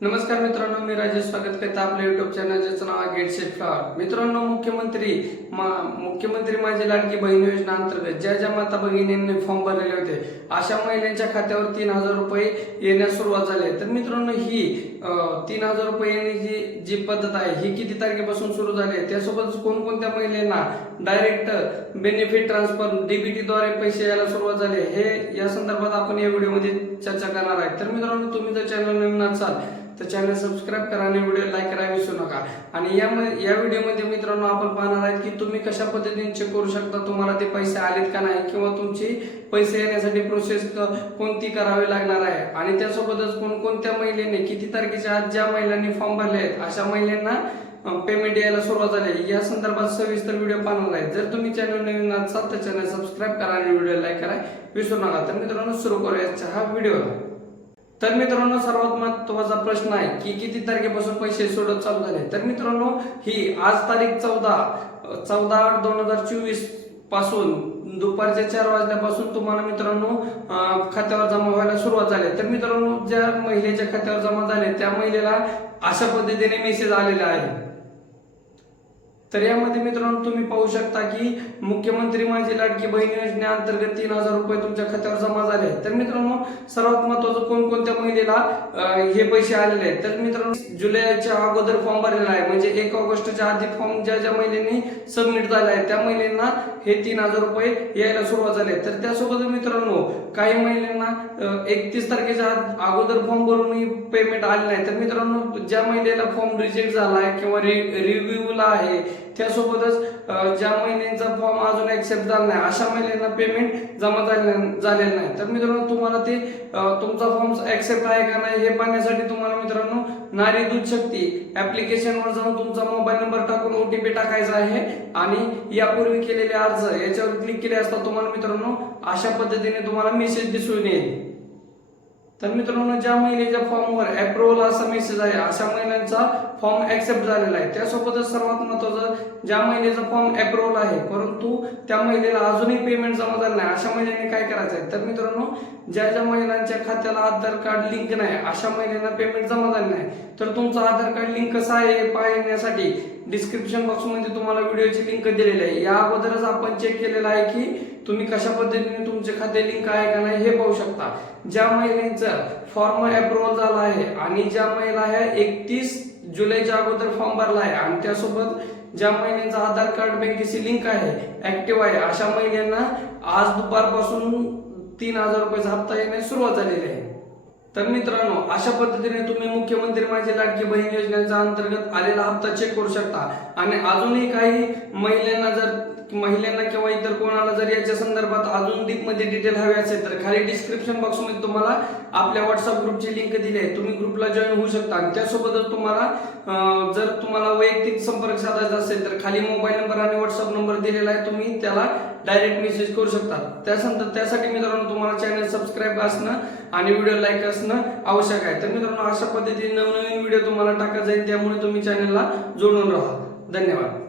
नमस्कार मित्रांनो मी राजेश स्वागत करतो आपल्या युट्यूब चॅनल ज्याचं नाव आहे गेट सेट फ्लॉवर मित्रांनो मुख्यमंत्री मा- मुख्यमंत्री माझी लाडकी बहीण योजना अंतर्गत ज्या ज्या माता भगिनींनी फॉर्म भरलेले होते अशा महिलांच्या खात्यावर तीन हजार रुपये येण्यास सुरुवात झाली आहे. तर मित्रांनो ही तीन हजार रुपये येण्याची जी पद्धत आहे ही किती तारखेपासून सुरू झाली आहे? त्यासोबतच कोणकोणत्या महिलांना डायरेक्ट बेनिफिट ट्रान्सफर डीबीटीद्वारे पैसे यायला सुरुवात झाली हे या संदर्भात आपण या व्हिडिओमध्ये चर्चा करणार आहे. तर मित्रांनो तुम्ही जर चॅनल नवीन असाल तर चॅनल सबस्क्राईब करा आणि व्हिडिओ लाईक करायला विसरू नका. आणि या या व्हिडिओमध्ये मित्रांनो आपण पाहणार आहेत की तुम्ही कशा पद्धतीने चेक करू शकता तुम्हाला ते पैसे आलेत का नाही किंवा तुमची पैसे येण्यासाठी प्रोसेस कोणती करावी लागणार आहे. आणि त्यासोबतच कोणकोणत्या महिलेने किती तारखेच्या आज ज्या महिलांनी फॉर्म भरले आहेत अशा महिलांना पेमेंट यायला सुरुवात झाली आहे. या संदर्भात सविस्तर व्हिडिओ पाहणार आहे. जर तुम्ही चॅनल नवीन असाल तर चॅनल सबस्क्राईब करा आणि व्हिडिओ लाईक करा. विसरू नका. तर मित्रांनो सुरू करूया हा व्हिडिओ तर मित्रांनो सर्वात महत्त्वाचा प्रश्न आहे की किती तारखेपासून पैसे सोडत चालू झाले? तर मित्रांनो ही आज तारीख चौदा चौदा आठ दोन हजार चोवीसपासून दुपारच्या चार वाजल्यापासून तुम्हाला मित्रांनो खात्यावर जमा व्हायला सुरुवात झाली. तर मित्रांनो ज्या महिलेच्या खात्यावर जमा झाले त्या महिलेला अशा पद्धतीने मेसेज आलेला आहे. तर यामध्ये मित्रांनो तुम्ही पाहू शकता की मुख्यमंत्री माझी लाडकी बहीण योजनेअंतर्गत तीन हजार रुपये तुमच्या खात्यावर जमा झाले आहेत. तर मित्रांनो सर्वात महत्वाचं कोणकोणत्या महिलेला हे पैसे आलेले आहेत तर मित्रांनो जुलैच्या अगोदर फॉर्म भरलेला आहे म्हणजे एक ऑगस्टच्या आधी फॉर्म ज्या ज्या महिलांनी सबमिट झाला आहे त्या महिलांना हे तीन हजार रुपये यायला सुरुवात झाली आहे. तर त्यासोबत मित्रांनो काही महिलांना एकतीस तारखेच्या अगोदर फॉर्म भरूनही पेमेंट आले नाही तर मित्रांनो ज्या महिलेला फॉर्म रिजेक्ट झाला आहे किंवा रिव्ह्यूला आहे त्यासोबतच ज्या महिन्यांचा फॉर्म अजून ऍक्सेप्ट झाला नाही अशा महिन्यांना पेमेंट जमा झाले- झालेलं नाही. तर मित्रांनो तुम्हाला ते तुमचा फॉर्म ऍक्सेप्ट आहे का नाही हे पाहण्यासाठी तुम्हाला मित्रांनो नारी दूध शक्ती ऍप्लिकेशन वर जाऊन तुमचा मोबाईल नंबर टाकून ओटीपी टाकायचा आहे आणि यापूर्वी केलेले अर्ज याच्यावर क्लिक केले असता तुम्हाला मित्रांनो अशा पद्धतीने तुम्हाला मेसेज दिसून येईल. तर मित्रांनो ज्या महिलेच्या फॉर्मवर अप्रुव्हल असा मेसेज आहे अशा महिलांचा फॉर्म ऍक्सेप्ट झालेला आहे. त्यासोबतच सर्वात महत्वाचं ज्या महिलेचा फॉर्म अप्रुव्हल आहे परंतु त्या महिलेला अजूनही पेमेंट जमा झालं नाही अशा महिलेने काय करायचं आहे तर मित्रांनो ज्या ज्या महिलांच्या खात्याला आधार कार्ड लिंक नाही अशा महिलांना पेमेंट जमा झालं नाही. तर तुमचं आधार कार्ड लिंक कसं आहे हे पाहण्यासाठी डिस्क्रिप्शन बॉक्समध्ये तुम्हाला व्हिडिओची लिंक दिलेली आहे. या अगोदरच आपण चेक केलेलं आहे की तुम्ही कशा पद्धतीने तुमचे खाते लिंक आहे का नाही हे पाहू शकता. ज्या महिलेचं फॉर्म अप्रुव्हल झाला आहे आणि ज्या महिला ह्या एकतीस जुलैच्या अगोदर फॉर्म भरला आहे आणि त्यासोबत ज्या महिन्यांचा आधार कार्ड बँकेची लिंक आहे ऍक्टिव्ह आहे अशा महिलांना आज दुपारपासून तीन हजार रुपयाचा हप्ता येण्यास सुरुवात झालेली आहे. तर मित्रांनो अशा पद्धतीने तुम्ही मुख्यमंत्री माझी लाडकी बहीण योजनेच्या अंतर्गत आलेला हप्ता चेक करू शकता. आणि अजूनही काही महिलांना जर महिलांना किंवा इतर कोणाला जर याच्या संदर्भात अजून डीपमध्ये डिटेल हवे असेल तर खाली डिस्क्रिप्शन बॉक्समध्ये तुम्हाला आपल्या व्हॉट्सअप ग्रुपची लिंक दिली आहे. तुम्ही ग्रुपला जॉईन होऊ शकता. आणि त्यासोबतच तुम्हाला जर तुम्हाला वैयक्तिक संपर्क साधायचा असेल तर खाली मोबाईल नंबर आणि व्हॉट्सअप नंबर दिलेला आहे. तुम्ही त्याला डायरेक्ट मेसेज करू शकता. त्यानंतर त्यासाठी मित्रांनो तुम्हाला चॅनल सबस्क्राईब असणं आणि व्हिडिओ लाईक असणं आवश्यक आहे. तर मित्रांनो अशा पद्धतीने नवनवीन व्हिडिओ तुम्हाला टाकत जाईल त्यामुळे तुम्ही चॅनलला जोडून राहा. धन्यवाद.